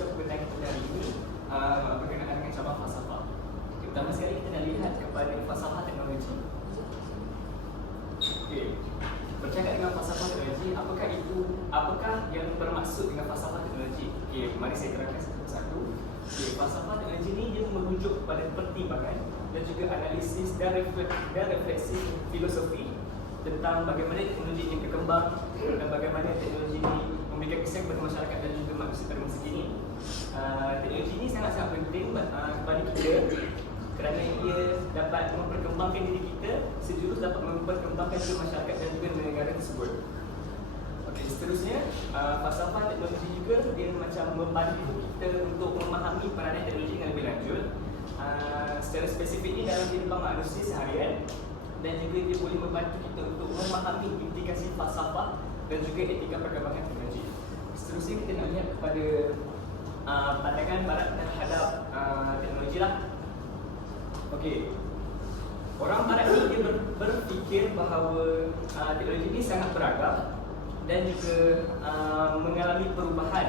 khususnya berkaitan kita hari ini berkenaan dengan cabang falsafah. Pertama sekali kita nak lihat kepada falsafah teknologi. Okey. Bercakap dengan falsafah teknologi, apakah yang bermaksud dengan falsafah teknologi? Okey, mari saya terangkan satu persatu. Okey, falsafah teknologi ni dia merujuk kepada pertimbangan dan juga analisis dan refleksi filosofi tentang bagaimana teknologi ini berkembang dan bagaimana teknologi ini memberikan kesan kepada masyarakat dan juga manusia pada masa kini. Teknologi ini sangat-sangat penting kepada kita kerana ia dapat memperkembangkan diri kita sejurus dapat memperkembangkan juga masyarakat dan juga negara tersebut. Okey, seterusnya falsafah teknologi juga dia macam membantu kita untuk memahami peranan teknologi dengan lebih lanjut. Secara spesifik ini dalam kehidupan manusia seharian dan juga dia boleh membantu kita untuk memahami implikasi falsafah dan juga etika perkembangan teknologi. Seterusnya kita nak lihat kepada pandangan barat terhadap teknologi lah. Okey, orang barat ni dia berfikir bahawa teknologi ini sangat beragam dan juga mengalami perubahan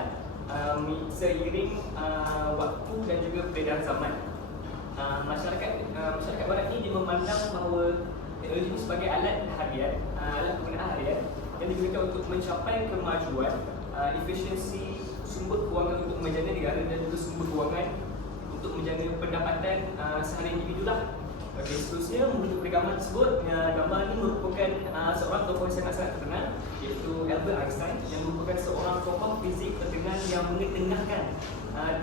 seiring waktu dan juga peredaran zaman. Masyarakat barat ni dia memandang bahawa teknologi ini sebagai alat harian, alat penggunaan harian yang digunakan untuk mencapai kemajuan, efisiensi sumber kewangan untuk menjana negara dan juga sumber kewangan untuk menjaga pendapatan sehari individu lah. Okey, seterusnya merujuk pada gambar tersebut, gambar ini merupakan seorang tokoh yang sangat-sangat terkenal iaitu Albert Einstein yang merupakan seorang tokoh fizik terkenal yang mengetengahkan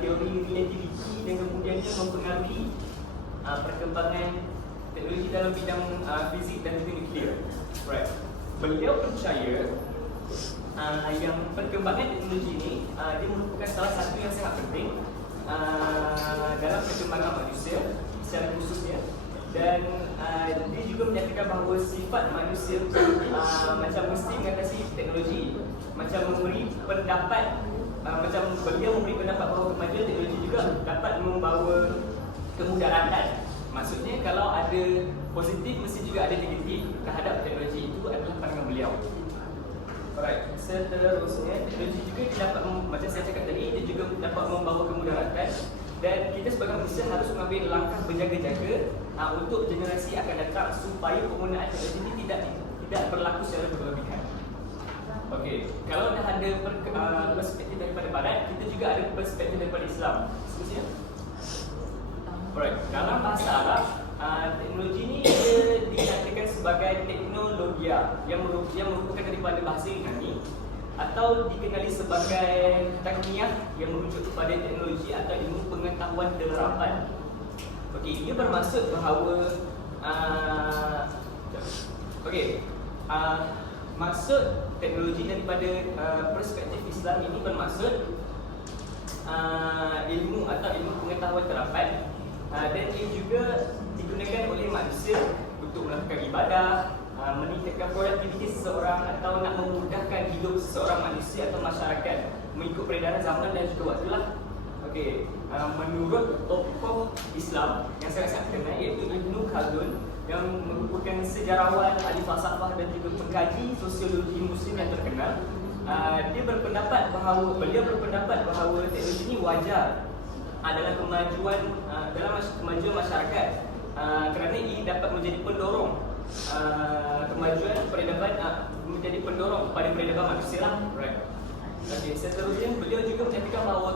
teori relativiti dan kemudiannya mempengaruhi perkembangan teknologi dalam bidang fizik dan juga nuklear. Right. Beliau percaya yang perkembangan teknologi ini dia merupakan salah satu yang sangat penting dalam perkembangan manusia secara khususnya, dan dia juga menyatakan bahawa sifat manusia macam mesti mengatasi teknologi, macam memberi pendapat macam beliau memberi pendapat bahawa kemajuan teknologi juga dapat membawa kemudaratan. Maksudnya kalau ada positif mesti juga ada negatif terhadap teknologi, itu adalah pandangan beliau. Alright, seterusnya teknologi juga dapat macam saya cakap tadi, dia juga dapat membawa kemudaratan dan kita sebagai manusia harus mengambil langkah berjaga-jaga untuk generasi akan datang supaya penggunaan teknologi ini tidak berlaku secara berlebihan. Okey, kalau dah ada perspektif daripada barat, kita juga ada perspektif daripada Islam. Seterusnya. Alright, dalam bahasa Arab, teknologi ni dia dikatakan sebagai teknologia yang merupakan daripada bahasa Yunani atau dikenali sebagai takniah yang merujuk kepada teknologi atau ilmu pengetahuan derapan. Okey, ia bermaksud bahawa maksud teknologi daripada perspektif Islam ini bermaksud ilmu atau ilmu pengetahuan terapan. Dan ia juga digunakan oleh manusia untuk melakukan ibadah, meningkatkan produktiviti seseorang atau nak memudahkan hidup seseorang manusia atau masyarakat mengikut peredaran zaman dan juga waktu lah. Okey, menurut tokoh Islam yang sangat-sangat terkenal iaitu Ibnu Khaldun yang merupakan sejarawan, ahli falsafah dan juga pengkaji sosiologi muslim yang terkenal, beliau berpendapat bahawa teknologi ini wajar dalam kemajuan masyarakat kerana ia dapat menjadi pendorong kemajuan peradaban, menjadi pendorong kepada peradaban manusia lah. Right. Okey, seterusnya beliau juga menyatakan bahawa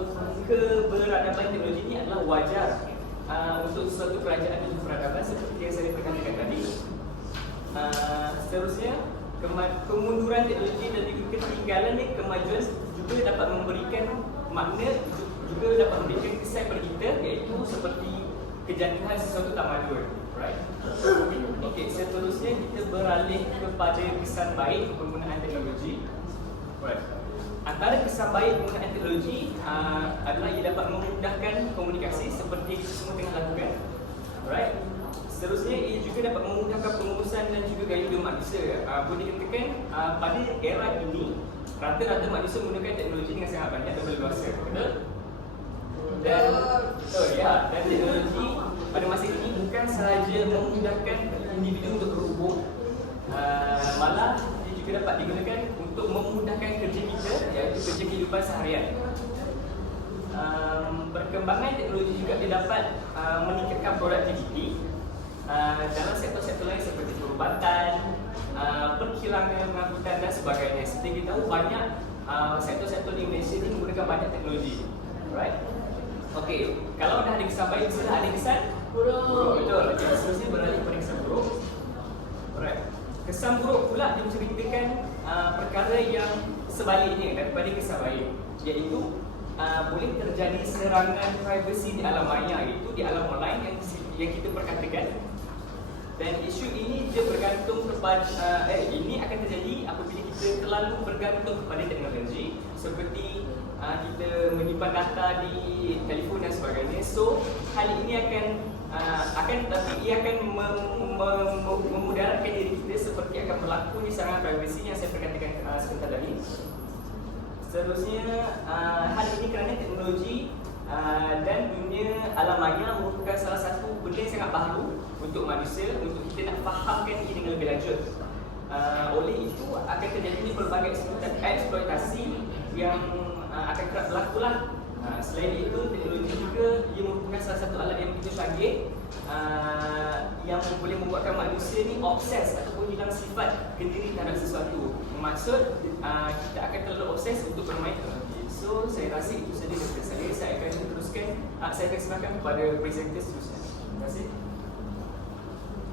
keberadaban teknologi ini adalah wajar untuk suatu kerajaan dan peradaban seperti yang saya katakan tadi. Seterusnya kemunduran teknologi dan juga ketinggalan kemajuan juga dapat memberikan makna, juga dapat memberikan kesan kepada kita iaitu seperti kejatuhan sesuatu tamadun. Right? Okey, seterusnya kita beralih kepada kesan baik penggunaan teknologi. Right. Antara kesan baik penggunaan teknologi adalah ia dapat memudahkan komunikasi seperti kita semua tengah lakukan. Right. Seterusnya ia juga dapat memudahkan pengurusan dan juga gaya hidup manusia. Boleh dikatakan pada era ini rata-rata manusia menggunakan teknologi dengan sangat banyak dan berleluasa. Betul? Dan teknologi pada masa ini bukan sahaja memudahkan individu untuk berhubung, malah dia juga dapat digunakan untuk memudahkan kerja kita, iaitu kerja kehidupan seharian. perkembangan teknologi juga didapat meningkatkan produktiviti dalam sektor-sektor lain seperti perubatan, perkilangan pengangkutan dan sebagainya. Seperti kita tahu banyak sektor-sektor di Malaysia ini menggunakan banyak teknologi. Right? Okey, kalau dah ada kesan baik, mestilah ada kesan buruk. Betul. Jadi seterusnya beralih kepada kesan buruk. Alright. Kesan buruk pula dia menceritakan perkara yang sebaliknya daripada kesan baik, iaitu boleh terjadi serangan privasi di alam maya, iaitu di alam online yang kita perkatakan. Dan isu ini dia bergantung kepada ini akan terjadi apabila kita terlalu bergantung kepada teknologi, seperti kita menyimpan data di telefon dan sebagainya. So hal ini tapi ia akan memudaratkan diri kita, seperti akan berlaku di serangan privasi yang saya perkatakan sebentar tadi. Seterusnya hal ini kerana teknologi dan dunia alam maya merupakan salah satu benda yang sangat baru untuk manusia, untuk kita nak fahamkan ini dengan lebih lanjut. Oleh itu akan terjadi pelbagai eksploitasi yang akan kerap berlaku lah. Selain itu, teknologi juga ia merupakan salah satu alat yang begitu canggih yang boleh membuatkan manusia ni obses ataupun hilang sifat kendiri terhadap sesuatu. Maksud kita akan terlalu obses untuk bermain teknologi. So saya rasa itu saja daripada saya. Saya akan teruskan, saya akan serahkan kepada presenter seterusnya. Terima kasih.